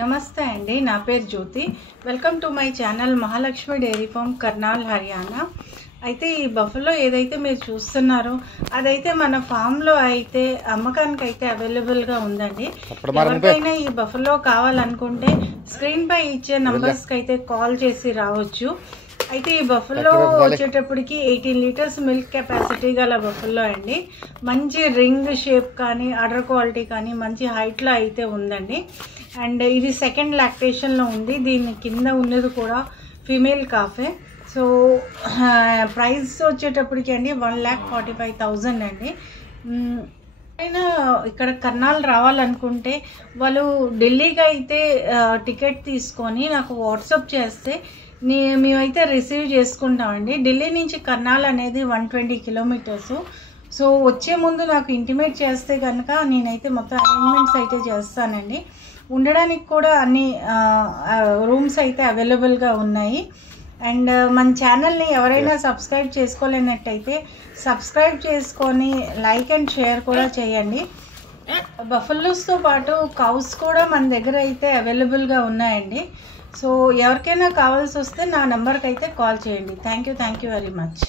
నమస్తే అండి, నా పేరు Jyoti. Welcome to my channel Mahalakshmi dairy farm, Karnal, Haryana. అయితే ఈ బఫెలో ఏదైతే మీరు చూస్తున్నారో అదైతే మన ఫామ్లో అయితే అమ్మకానికి అయితే అవైలబుల్గా ఉందండి. ఎవరికైనా ఈ బఫెలో కావాలనుకుంటే స్క్రీన్ పై ఇచ్చే నంబర్స్కి అయితే కాల్ చేసి రావచ్చు. అయితే ఈ బఫెలో వచ్చేటప్పటికి 18 లీటర్స్ మిల్క్ కెపాసిటీ గల బఫెలో అండి. మంచి రింగ్ షేప్ కానీ అడర్ క్వాలిటీ కానీ మంచి హైట్లో అయితే ఉందండి. అండ్ ఇది సెకండ్ లాక్టేషన్లో ఉంది. దీని కింద ఉన్నది కూడా ఫీమేల్ కాఫే. సో ప్రైస్ వచ్చేటప్పటికి అండి 1,45,000 అండి. అయినా ఇక్కడ కర్నాల్ రావాలనుకుంటే వాళ్ళు ఢిల్లీకి అయితే టికెట్ తీసుకొని నాకు వాట్సాప్ చేస్తే మేమైతే రిసీవ్ చేసుకుంటామండి. ఢిల్లీ నుంచి కర్నాల్ అనేది 120 కిలోమీటర్స్. సో వచ్చే ముందు నాకు ఇంటిమేట్ చేస్తే కనుక నేనైతే మొత్తం అరేంజ్మెంట్స్ అయితే చేస్తానండి. ఉండడానికి కూడా అన్ని రూమ్స్ అయితే అవైలబుల్గా ఉన్నాయి. అండ్ మన ఛానల్ని ఎవరైనా సబ్స్క్రైబ్ చేసుకోలేనట్టయితే సబ్స్క్రైబ్ చేసుకొని లైక్ అండ్ షేర్ కూడా చేయండి. బఫెలోస్తో పాటు కౌస్ కూడా మన దగ్గర అయితే అవైలబుల్గా ఉన్నాయండి. సో ఎవరికైనా కావాల్సి వస్తే నా నెంబర్కి అయితే కాల్ చేయండి. Thank you very much.